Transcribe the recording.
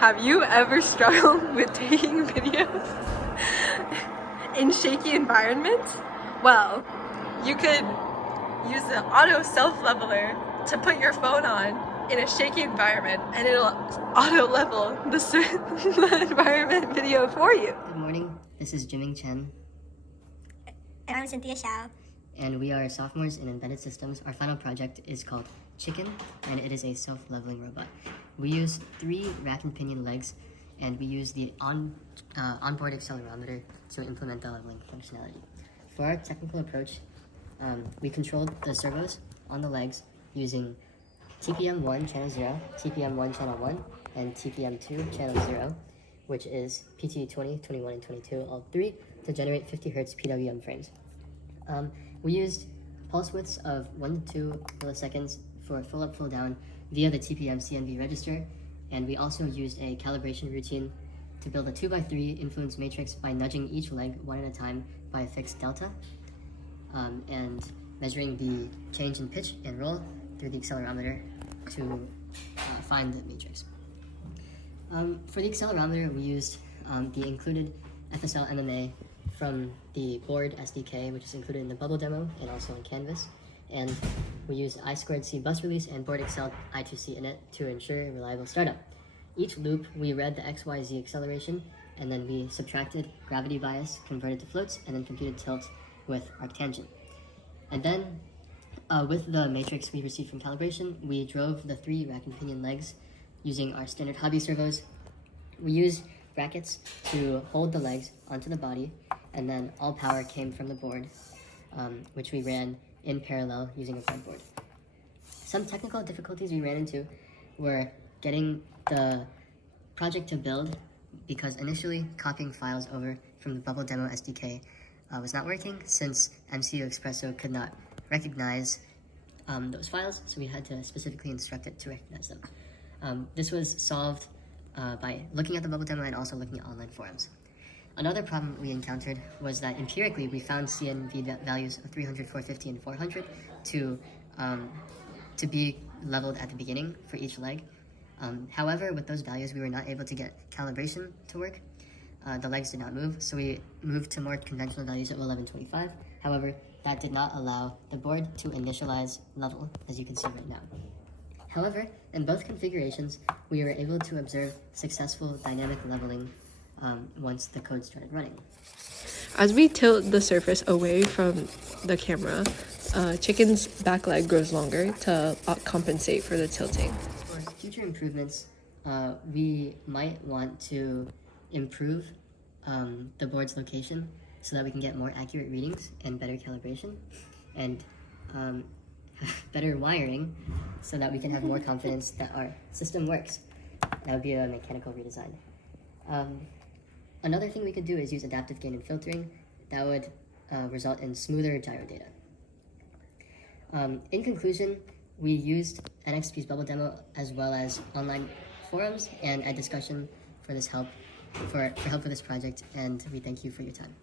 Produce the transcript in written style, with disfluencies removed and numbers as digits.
Have you ever struggled with taking videos in shaky environments? Well, you could use the auto self-leveler to put your phone on in a shaky environment and it'll auto level the environment video for you. Good morning, this is Jiming Chen. And I'm Cynthia Xiao. And we are sophomores in embedded systems. Our final project is called Chicken, and it is a self-leveling robot. We use 3 rack and pinion legs, and we use the onboard accelerometer to implement the leveling functionality. For our technical approach, we controlled the servos on the legs using TPM1 channel 0, TPM1 channel 1, and TPM2 channel 0, which is PT 20, 21, and 22, all 3, to generate 50 Hz PWM frames. We used pulse widths of 1 to 2 milliseconds for full up, full down via the TPM CNV register, and we also used a calibration routine to build a 2x3 influence matrix by nudging each leg one at a time by a fixed delta, and measuring the change in pitch and roll through the accelerometer to find the matrix. For the accelerometer, we used the included FSL MMA from the board SDK, which is included in the bubble demo and also in Canvas. And we use I2C bus release and board excel I2C init to ensure a reliable startup. Each loop, we read the XYZ acceleration, and then we subtracted gravity bias, converted to floats, and then computed tilt with arctangent. And then with the matrix we received from calibration, we drove the 3 rack and pinion legs using our standard hobby servos. We used brackets to hold the legs onto the body, and then all power came from the board, which we ran in parallel using a breadboard. Some technical difficulties we ran into were getting the project to build, because initially copying files over from the bubble demo SDK was not working, since MCU Expresso could not recognize those files, so we had to specifically instruct it to recognize them. This was solved by looking at the bubble demo and also looking at online forums. Another problem we encountered was that empirically we found CNV values of 300, 450, and 400 to be leveled at the beginning for each leg. However, with those values, we were not able to get calibration to work. The legs did not move, so we moved to more conventional values of 1125. However, that did not allow the board to initialize level, as you can see right now. However, in both configurations, we were able to observe successful dynamic leveling once the code started running. As we tilt the surface away from the camera, Chicken's back leg grows longer to compensate for the tilting. For future improvements, we might want to improve the board's location so that we can get more accurate readings and better calibration, and better wiring so that we can have more confidence that our system works. That would be a mechanical redesign. Another thing we could do is use adaptive gain and filtering. That would result in smoother gyro data. In conclusion, we used NXP's bubble demo as well as online forums and a discussion for help for this project, and we thank you for your time.